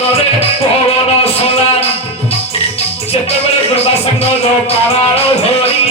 ସମୁଦ୍ରରେ ପବନ ସମାନ ଯେତେବେଳେ କୃପାସଙ୍ଗ କାରାଳ ଧରି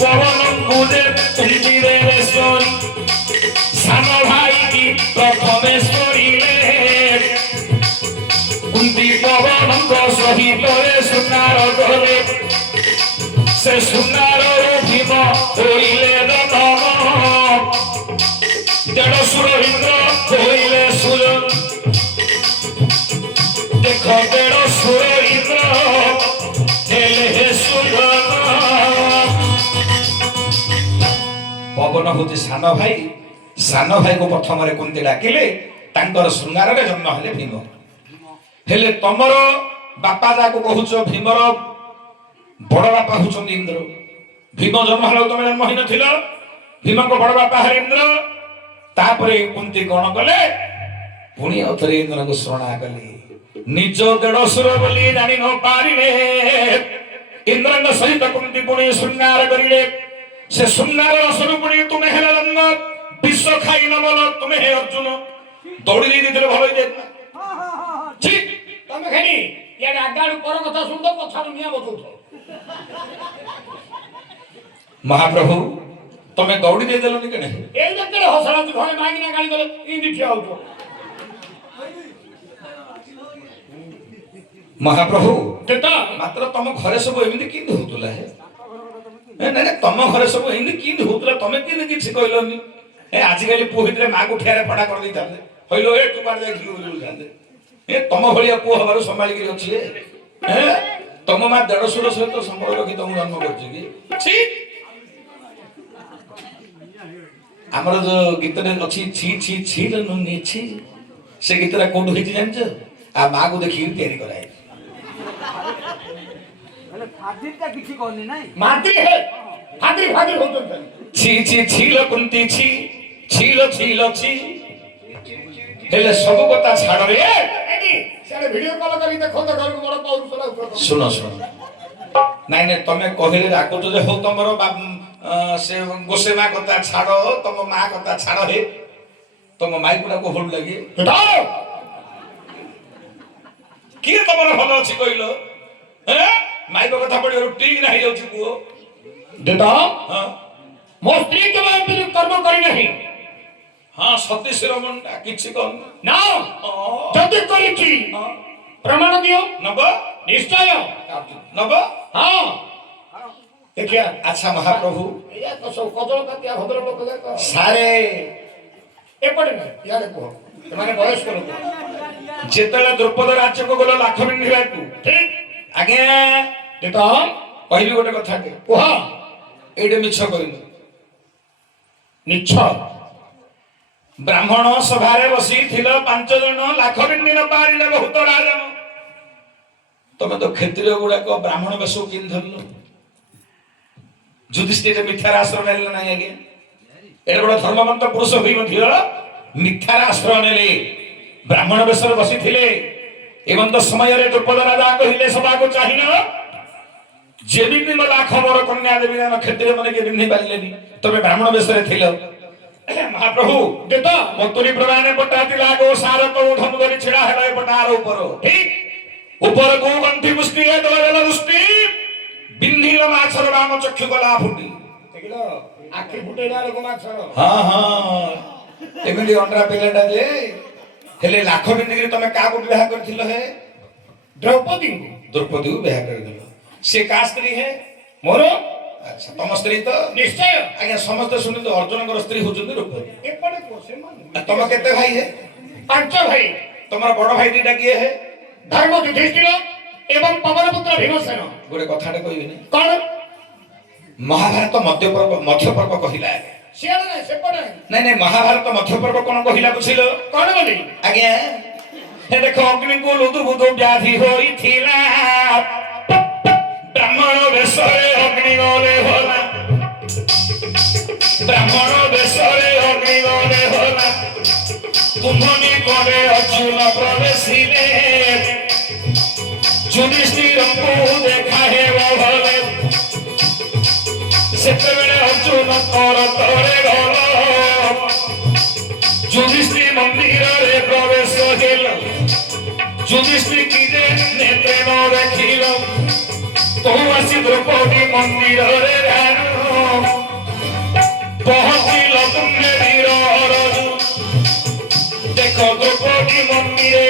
ପବନକୁ ଯେ କୁମ୍ଭୀରେ ଶୋଇ ସାନ ଭାଇକି ପ୍ରଥମେ ଶୋଇଲେ କୁନ୍ତି ପବନଙ୍କ ସହିତ ସୁନାର ଗଲେ ସେ ସୁନାର ଭୀମ ହୋଇଲେ ରତନ ଦେଢ଼ଶୁର ଇନ୍ଦ୍ର ହୋଇଲେ ସୁର ଦେଖ ଦେଢ଼ଶୁର ଇନ୍ଦ୍ର ହେଲେ ସୁର ପବନ ହଉଛି ସାନ ଭାଇକୁ ପ୍ରଥମରେ କୁନ୍ତି ଡାକିଲେ ତାଙ୍କର ଶୃଙ୍ଗାରରେ ଜନ୍ମ ହେଲେ ଭୀମ ହେଲେ ତମର ବାପା ଯାହାକୁ କହୁଛ ଭୀମର ବଡ ବାପା ହଉଛନ୍ତି ଇନ୍ଦ୍ର ଭୀମ ଜନ୍ମ ହେଲା ତମେ ଜନ୍ମ ହେଇନଥିଲ ଭୀମଙ୍କ ବଡ ବାପା ହେଲେ ଇନ୍ଦ୍ର ତାପରେ କୁନ୍ତି କଣ କଲେ ପୁଣି ଅଥରେ ଇନ୍ଦ୍ରଙ୍କୁ ଶରଣା କଲେ ନିଜ ଦେଢ଼ଶୁର ବୋଲି ଜାଣି ନ ପାରିଲେ ଇନ୍ଦ୍ରଙ୍କ ସହିତ କୁନ୍ତି ପୁଣି ଶୃଙ୍ଗାର କରିଲେ ସେ ଶୃଙ୍ଗାର ରସରୁ ପୁଣି ତୁମେ ହେଲେ ଜନ୍ମ ବିଷ ଖାଇ ନ ବୋଲ ତୁମେ ହେ ଅର୍ଜୁନ ଦୌଡ଼ି ଦେଇଥିଲେ ଭଲ ହେଇଯାଇଥିଲା ତମେ ଖାଲି ଇଆଡେ ଆଗାଡୁ ପର କଥା ଶୁଣୁଛ ପଛାଡୁ ନିଆଁ ବସଉଛ ମହାପ୍ରଭୁ ତମେ ଦୌଡ଼ି ଦେଇଦେଲନି କେନେ ଏଇ ଯେତେବେଳେ ହସଲା ଘରେ ମାଗିନା ଗାଳି ଦେଲେ ଇନ୍ତି ଠିଆ ହଉଛ ମହାପ୍ରଭୁ ମାତ୍ର ତମ ଘରେ ସବୁ ଏମିତି କେମିତି ହଉଥିଲା ନାଇଁ ତମ ଘରେ ସବୁ ଏମିତି କେମିତି ହଉଥିଲା ତମେ କେମିତି କିଛି କହିଲନି ଆଜିକାଲି ପୁଅ ଭିତରେ ମାକୁ ଠିଆରେ ଫଡା କରିଦେଇଥାନ୍ତେ କହିଲ ଏ ତୁ କୁଆଡେ ଯାଇଥିଲୁ ବୋଲି ବୁଝାନ୍ତେ ତମ ଭଳିଆ ପୁଅ ହବାରୁ ସମ୍ଭାଳିକି ଅଛି ତମ ମା ଦେଢ଼ଶୁର ସହିତ ସମ୍ପର୍କ ରଖି ତମକୁ ଜନ୍ମ କରୁଛି କି ଆମର ଯୋଉ ଗୀତରେ ଅଛି ଛି ଛି ଛି ଛି ସେ ଗୀତଟା କୋଉଠୁ ହେଇଛି ଜାଣିଛ ଆ ମାକୁ ଦେଖିକି ତିଆରି କରାହେଇଛି ଛି ଛି ଛିଲ କୁନ୍ତି ଛି ଛିଲ ଛିଲ ଛି ହେଲେ ସବୁ କଥା ଛାଡରେ ଶୁଣ ନାଇଁ ତମେ କହିଲେ ରାଗୁଛ ଯେ ହଉ ତମର ସେ ଗୋସେ ମା କଥା ଛାଡ ତମ ମା କଥା ଛାଡ ହେ ତମ ମାଇ ଗୁଡାକୁ ଭଲ ଲାଗେ କିଏ ତମର ଭଲ ଅଛି କହିଲ ମାଇକ କଥା ପଡିବାରୁ ଠିକ ନା ହେଇଯାଉଛି ପୁଅ ମୋ ସ୍ତ୍ରୀ କେବେ କର୍ମ କରିନାହିଁ ହଁ ସତୀଶ ରମଣଟା କିଛି କହ ନା ଯଦି କରିଛି ପ୍ରମାଣ ଦିଅ ନବ ନିଶ୍ଚୟ ନବ ହଁ ଦେଖିଆ ଆଚ୍ଛା ମହାପ୍ରଭୁ ସାରେ ଏପଟେ ଇଆଡେ କୁହ ସେମାନେ ବୟସ୍କ ଲୋକ ଯେତେବେଳେ ଦ୍ରୌପଦ ରାଜ୍ୟକୁ ଗଲ ଲାଖ ପିନ୍ଧିବାକୁ ଠିକ ଆଜ୍ଞା କହିବି ଗୋଟେ କଥା କୁହ ଏଇଟା ମିଛ କହିଲୁ ମିଛ ବ୍ରାହ୍ମଣ ସଭାରେ ବସିଥିଲା 5 ଜଣ ଲାଖ ପିନ୍ଧି ନ ପାରିଲେ ବହୁତ ରାଜନ ତମେ ତ କ୍ଷତ୍ରିୟ ଗୁଡାକ ବ୍ରାହ୍ମଣ ବେଶକୁ କିଣି ଧରିଲ ଯୁଧିଷ୍ଠିର ମିଥ୍ୟାର ଆଶ୍ରୟ ନେଲେ ନାହିଁ ଆଜ୍ଞା ଏଡେ ବଡ ଧର୍ମବନ୍ତ ପୁରୁଷ ହୋଇ ମଧ୍ୟ ମିଥ୍ୟାର ଆଶ୍ରୟ ନେଲେ ବ୍ରାହ୍ମଣ ବେଶରେ ବସିଥିଲେ ଏବଂ ତ ସମୟରେ ଦ୍ରୌପଦ ରାଜା କହିଲେ ସଭାକୁ ଚାହିଁନ ଯେମିତି ଗଲା ଖବର କନ୍ୟା ଦେବୀ କ୍ଷତ୍ରିୟ ମାନେ କି ପିନ୍ଧି ପାରିଲେନି ତମେ ବ୍ରାହ୍ମଣ ବେଶରେ ଥିଲ ମହାପ୍ରଭୁ ଦେତ ମନ୍ତୁରୀ ପ୍ରଧାନ ପଟା ଥିଲା ଗୋ ସାର ତ ଧନୁ ଧରି ଛିଡା ହେଲା ଏ ପଟାର ଉପର ଠିକ ଉପରକୁ ଗଣ୍ଠି ମୁଷ୍ଟି ଦଳର ଦୃଷ୍ଟି ବିନ୍ଧିଲ ମାଛର ବାମ ଚକ୍ଷୁ ଗଲା ଫୁଟି ଆଖି ଫୁଟେଇଲା ଲୋକ ମାଛର ହଁ ଏମିତି ଅଣ୍ଡରା ପିଲାଟା ଯେ ହେଲେ ଲାଖ ବିନ୍ଧିକି ତମେ କାହାକୁ ବିବାହ କରିଥିଲ ହେ ଦ୍ରୌପଦୀକୁ ବିବାହ କରିଦେଲ ସେ କା ସ୍ତ୍ରୀ ହେ ମୋର ଆଚ୍ଛା ତମ ସ୍ତ୍ରୀ ତ ନିଶ୍ଚୟ ଆଜ୍ଞା ସମସ୍ତେ ଶୁଣନ୍ତୁ ଅର୍ଜୁନଙ୍କର ସ୍ତ୍ରୀ ହଉଛନ୍ତି ଦ୍ରୌପଦୀ ଏପଟେ ତମ କେତେ ଭାଇ ହେ 5 ଭାଇ ତମର ବଡ ଭାଇ ଦିଟା କିଏ ହେ ଧର୍ମ ଯୁଧିଷ୍ଠିର ଏବଂ ପବନପୁତ୍ର ଭୀମସେନ ଗୋଟେ କଥାଟେ କହିବିନି କଣ ମହାଭାରତ ମଧ୍ୟପର୍ବ କହିଲା ସିଆଡେ ନାହିଁ ସେପଟେ ନାଇଁ ମହାଭାରତ ମଧ୍ୟପର୍ବ କଣ କହିଲା ବୁଝିଲ କଣ ବୋଲି ଆଜ୍ଞା हे देखो अग्निको लुदु बुदु व्याधि होइथिला ब्राह्मण बेसरे अग्नि गले होला ब्राह्मण बेसरे अग्नि गले होला कुंभनी करे अर्जुन प्रवेशिले युधिष्ठिर को देखा हे भले सेतेबेले अर्जुन तर तरे गल युधिष्ठिर मंदिर रे प्रवेश हेला যুধিষ্ঠির কি যে নেত্রে ন দেখিল তহু আসি দ্রৌপদী মন্দিরে ধ্যান পহঁচিল পুণ্যে বীর অরজু দেখ দ্রৌপদী মন্দিরে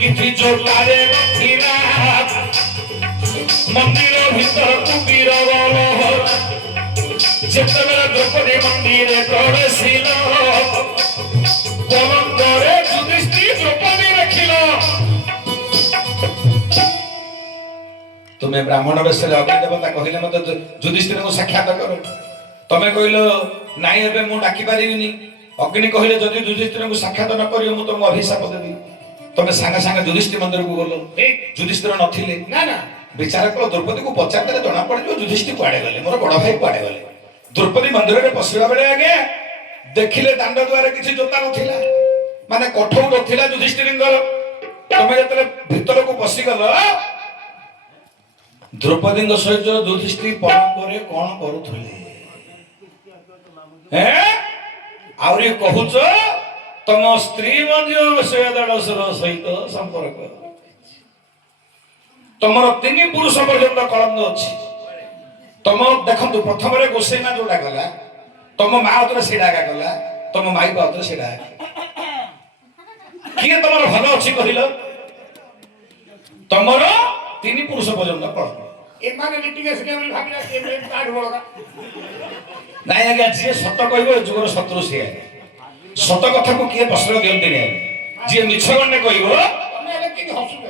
କିଛି ଜୋତାରେ ନଥିଲା ମନ୍ଦିର ଭିତରକୁ ବୀର ବଳ ଯେତେବେଳେ ଦ୍ରୌପଦୀ ମନ୍ଦିରରେ ପ୍ରବେଶିଲ ପଲଙ୍କରେ ଯୁଧିଷ୍ଠିର ଦ୍ରୌପଦୀ ଦେଖିଲ ତୁମେ ବ୍ରାହ୍ମଣ ବେଶରେ ଅଗ୍ନି ଦେବତା କହିଲେ ମତେ ଯୁଧିଷ୍ଠିରଙ୍କୁ ସାକ୍ଷାତ କର ତମେ କହିଲ ନାଇଁ ଏବେ ମୁଁ ଡାକି ପାରିବିନି ଅଗ୍ନି କହିଲେ ଯଦି ଯୁଧିଷ୍ଠିରଙ୍କୁ ସାକ୍ଷାତ ନ କରିବ ମୁଁ ତମକୁ ଅଭିଶାପ ଦେବି ତମେ ସାଙ୍ଗେ ସାଙ୍ଗେ ଯୁଧିଷ୍ଠିର ମନ୍ଦିରକୁ ଗଲ ଯୁଧିଷ୍ଠିର ନଥିଲେ ନା ନା ବିଚାର କଲ ଦ୍ରୌପଦୀକୁ ପଚାରିଦେଲେ ଜଣା ପଡିଯିବ ଯୁଧିଷ୍ଠିର କୁଆଡେ ଗଲେ ମୋର ବଡ ଭାଇ କୁଆଡେ ଗଲେ ଦ୍ରୌପଦୀ ମନ୍ଦିରରେ ପଶିବା ବେଳେ ଆଜ୍ଞା ଦେଖିଲେ ଦାଣ୍ଡ ଦୁଆରେ କିଛି ଜୋତା ନଥିଲା ମାନେ କଠଉ ନଥିଲା ଯୁଧିଷ୍ଠିରଙ୍କର ତମେ ଯେତେବେଳେ ଭିତରକୁ ପଶିଗଲ ଦ୍ରୌପଦୀଙ୍କ ସହିତ ଯୁଧିଷ୍ଠିର ପରମ୍ପରାରେ କଣ କରୁଥିଲେ ଆହୁରି କହୁଛ ତମ ସ୍ତ୍ରୀ ମଧ୍ୟ ସେ ଦେଢ଼ଶୁର ସହିତ ସମ୍ପର୍କ ତମର 3 ପୁରୁଷ ପର୍ଯ୍ୟନ୍ତ କଳଙ୍କ ଅଛି ତମ ଦେଖନ୍ତୁ ପ୍ରଥମରେ ଗୋସେଇ ମା ଯୋଉଟା ଗଲା ତମ ମା ହାତରେ ସେଇଟା ଆଗା ଗଲା ତମ ମାଇ ହାତରେ ସେଇଟା କିଏ ତମର ଭଲ ଅଛି କହିଲ ତମର 3 ପୁରୁଷ ପର୍ଯ୍ୟନ୍ତ କଳଙ୍କ ଏମାନେ ଲିଟିଗେସନ ବୋଲି ଭାବିଲା କି ଏମାନେ କାଢ ବଳକା ନାଇଁ ଆଜ୍ଞା ଯିଏ ସତ କହିବ ଏ ଯୁଗର ଶତ୍ରୁ ସିଏ ସତ କଥାକୁ କିଏ ପ୍ରଶ୍ନ ଦିଅନ୍ତିନି ଯିଏ ମିଛ ଗଣ୍ଡେ କହିବ ତମେ ହେଲେ କେମିତି ହସୁଛ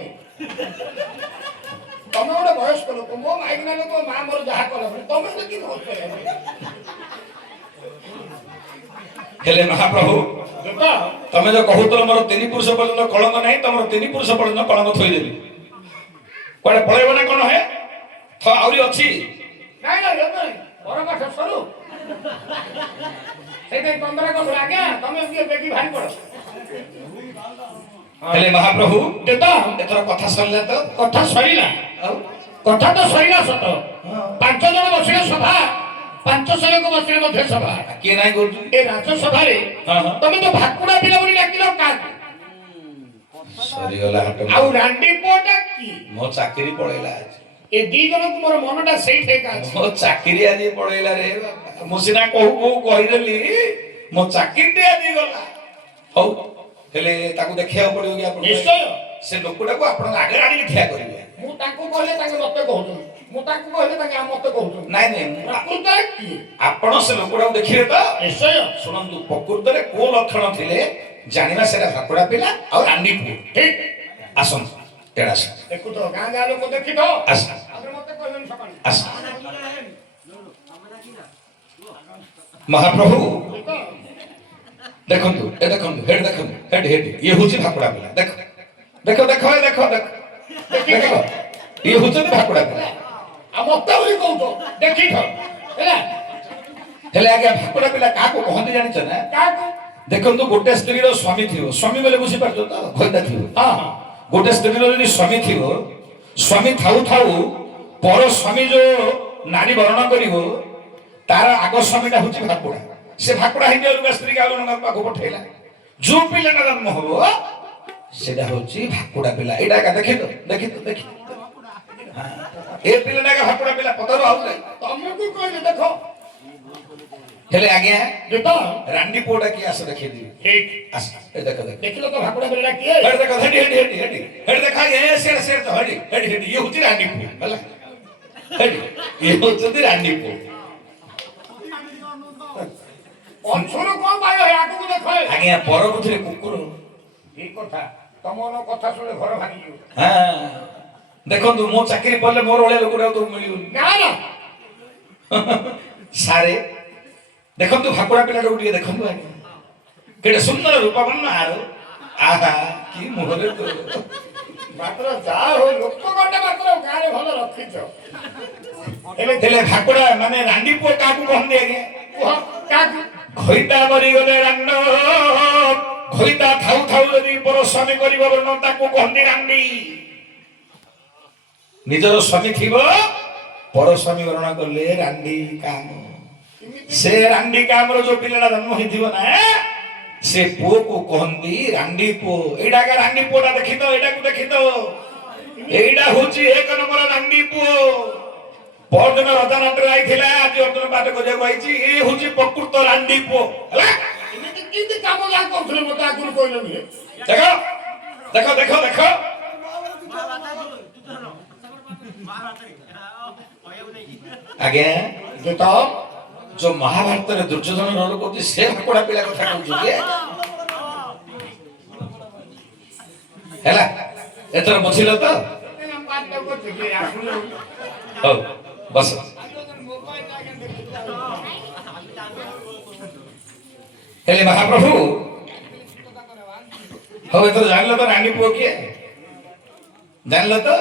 ତମେ ଗୋଟେ ବୟସ୍କ ଲୋକ ମୋ ମାଇକିନା ଲୋକ ମା ମୋର ଯାହା କଲା ତମେ ହେଲେ କେମିତି ହସୁଛ ହେଲେ ମହାପ୍ରଭୁ ତମେ ଯୋଉ କହୁଥିଲ ମୋର 3 ପୁରୁଷ ପର୍ଯ୍ୟନ୍ତ କଳଙ୍କ ନାହିଁ ତମର 3 ପୁରୁଷ ପର୍ଯ୍ୟନ୍ତ କଳଙ୍କ ଥୋଇଦେଲି କୁଆଡେ ପଳେଇବ ନା କଣ ହେ ଆହୁରି ଅଛି ନାଇଁ ନାଇଁ ବର ପାଠ ସରୁ ସେଇଥିପାଇଁ ତମର କଣ ଆଜ୍ଞା ତମେ ବେଗି ଭାରି ପଡ ହେଲେ ମହାପ୍ରଭୁ ଏଥର କଥା ସରିଲା ତ କଥା ସରିଲା କଥା ତ ସରିଲା ସତ 5 ଜଣ ବସିଲେ ସଭା 500 ଲୋକ ବସିଲେ ମଧ୍ୟ ସଭା କିଏ ନାହିଁ କରୁଛୁ ଏ ରାଜସଭାରେ ତମେ ତ ଭାକୁଡା ପିଲା ବୋଲି ଡାକିଲ କାହାକୁ ସରିଗଲା ଆଉ ରାଣ୍ଡି ପୁଅଟା କି ମୋ ଚାକିରି ପଳେଇଲା ଏ 2 ଜଣଙ୍କୁ ମୋର ମନଟା ସେଇଠି ଏକା ଅଛି ମୋ ଚାକିରି ଆଜି ପଳେଇଲା ରେ ମୁଁ ସିନା କହୁ କହୁ କହିଦେଲି ମୋ ଚାକିରିଟି ଆଜି ଗଲା ହଉ ହେଲେ ତାକୁ ଦେଖିବାକୁ ପଡିବ କି ଆପଣ ନିଶ୍ଚୟ ସେ ଲୋକଟାକୁ ଆପଣଙ୍କ ଆଗରେ ଆଣିକି ଠିଆ କରିବେ ମୁଁ ତାଙ୍କୁ କହିଲେ ତାଙ୍କେ ମତେ କହୁଛନ୍ତି ମୁଁ ତାଙ୍କୁ କହିଲେ ତାଙ୍କେ ମତେ କହୁଛନ୍ତି ନାଇଁ ନାଇଁ ପ୍ରକୃତରେ କି ଆପଣ ସେ ଲୋକଟାକୁ ଦେଖିବେ ତ ନିଶ୍ଚୟ ଶୁଣନ୍ତୁ ପ୍ରକୃତରେ କୋଉ ଲକ୍ଷଣ ଥିଲେ ଜାଣିବା ସେଟା ଭାକୁଡା ପିଲା ଆଉ ରାଣ୍ଡି ପୁଅ ଠିକ ଆସନ୍ତୁ ତେଣୁ ଆସ ଦେଖୁଥ ଗାଁ ଗାଁ ଲୋକ ଦେଖିଥ ଆସ ଆପଣ ମତେ କହିବେନି ସକାଳେ ଆସ ମହାପ୍ରଭୁ ଦେଖନ୍ତୁ ଦେଖନ୍ତୁ ହେଡ ଦେଖନ୍ତୁ ହେଡ ଇଏ ହଉଛି ଭାକୁଡା ପିଲା ଦେଖ ଦେଖ ଦେଖ ଦେଖ ଦେଖ ଦେଖ ଇଏ ହଉଛନ୍ତି ଭାକୁଡା ପିଲା ଆଉ ମତେ ବୋଲି କହୁଛ ଦେଖିଥ ହେଲା ହେଲେ ଆଜ୍ଞା ଭାକୁଡା ପିଲା କାହାକୁ କହନ୍ତି ଜାଣିଛ ନା କାହାକୁ ଦେଖନ୍ତୁ ଗୋଟେ ସ୍ତ୍ରୀର ସ୍ୱାମୀ ଥିବ ସ୍ୱାମୀ ବୋଲେ ବୁଝିପାରୁଛ ତ ଘଇତା ଥିବ ହଁ ହଁ ଗୋଟେ ସ୍ତ୍ରୀର ଯଦି ସ୍ୱାମୀ ଥିବ ସ୍ୱାମୀ ଥାଉ ଥାଉ ପର ସ୍ୱାମୀ ଯୋଉ ନାରୀ ବରଣ କରିବ ତାର ଆଗ ସ୍ୱାମୀଟା ହଉଛି ଭାକୁଡା ସେ ଭାକୁଡା ହେଇକି ଅଲଗା ସ୍ତ୍ରୀ ଆଉ ଜଣଙ୍କ ପାଖକୁ ପଠେଇଲା ଯୋଉ ପିଲାଟା ଜନ୍ମ ହବ ସେଟା ହଉଛି ଭାକୁଡା ପିଲା ଏଇଟା ଏକା ଦେଖିତ ଦେଖି ଏ ପିଲାଟା ଏକା ଭାକୁଡା ପିଲା ପଦାରୁ ଆଉ ନାହିଁ ତମକୁ କହିଲେ ଦେଖ ହେଲେ ଆଜ୍ଞା ଦେଖ ରାଣ୍ଡି ପୁଅଟା କିଏ ଆସ ଦେଖେଇଦେବି ଠିକ ଆସ ଏ ଦେଖ ଦେଖ ଦେଖିଲ ତ ଭାକୁଡା ପିଲା କିଏ ହେଡ ଦେଖ ହେଡି ଦେଖା ଏ ସେଡ ସେଡ ତ ହେଡି ଇଏ ହଉଛି ରାଣ୍ଡି ପୁଅ ହେଲା ହେଡି ଇଏ ହଉଛନ୍ତି ରାଣ୍ଡି ପୁଅ ପଛରୁ କଣ ପାଇବ ଆଗକୁ ଦେଖ ଆଜ୍ଞା ପରବୁଥିରେ କୁକୁର ଠିକ କଥା ତମ କଥା ଶୁଣି ଘର ଭାଙ୍ଗିଯିବ ହଁ ଦେଖନ୍ତୁ ମୋ ଚାକିରି ପଡ଼ିଲେ ମୋର ଭଳିଆ ଲୋକଟା ତ ମିଳିବନି ନା ନା ସାରେ ଦେଖନ୍ତୁ ଭାକୁଡା ପିଲାଟାକୁ ଟିକେ ଦେଖନ୍ତୁ ଆଜ୍ଞା କେଡେ ସୁନ୍ଦର ରୂପବର୍ଣ୍ଣ ଆର ଆହା କି ମୁହଁରେ ତ ମାତ୍ର ଯାହା ହଉ ଲୋକ ଗଣ୍ଡେ ମାତ୍ର ଗାଁରେ ଭଲ ରଖିଛ ହେଲେ ଭାକୁଡା ମାନେ ରାଣ୍ଡି ପୁଅ କାହାକୁ କହନ୍ତି ଆଜ୍ଞା କୁହ କାହାକୁ ଖଇତା ମରିଗଲେ ରାଣ୍ଡ ଖଇତା ଥାଉ ଥାଉ ଯଦି ପର ସ୍ୱାମୀ କରିବ ବର୍ଣ୍ଣ ତାକୁ କହନ୍ତି ରାଣ୍ଡି ନିଜର ସ୍ୱାମୀ ଥିବ ପର ସ୍ୱାମୀ ବର୍ଣ୍ଣ କଲେ ରାଣ୍ଡି କାମ ସେ ରାଣ୍ଡି କାମର ଯୋଉ ପିଲାଟା ଜନ୍ମ ହେଇଥିବ ନା से पुओ को कहती रांडी पुओ एडा का रांडी पुओटा देखि तो एडा को देखि तो एडा होची एक नंबर रांडी पुओ परदिन रजा नाटरे आइथिला आज अर्जुन पाठ को आइची ए होची प्रकृत रांडी पुओ हला ଏମିତି କେମିତି କାମ ଯାହା କରୁଥିଲେ ମତେ ଆଗରୁ କହିଲେନି देखो देखो देखो देखो आगे ଯେ ତ जो महाभारत रे दुर्योधन रोल को से भाकोड़ा पिला कथा कहू के हैला एतर बुझिलो तो हो बस हेले महाप्रभु हो एतर जानलो तो रानी पुओ के जानलो तो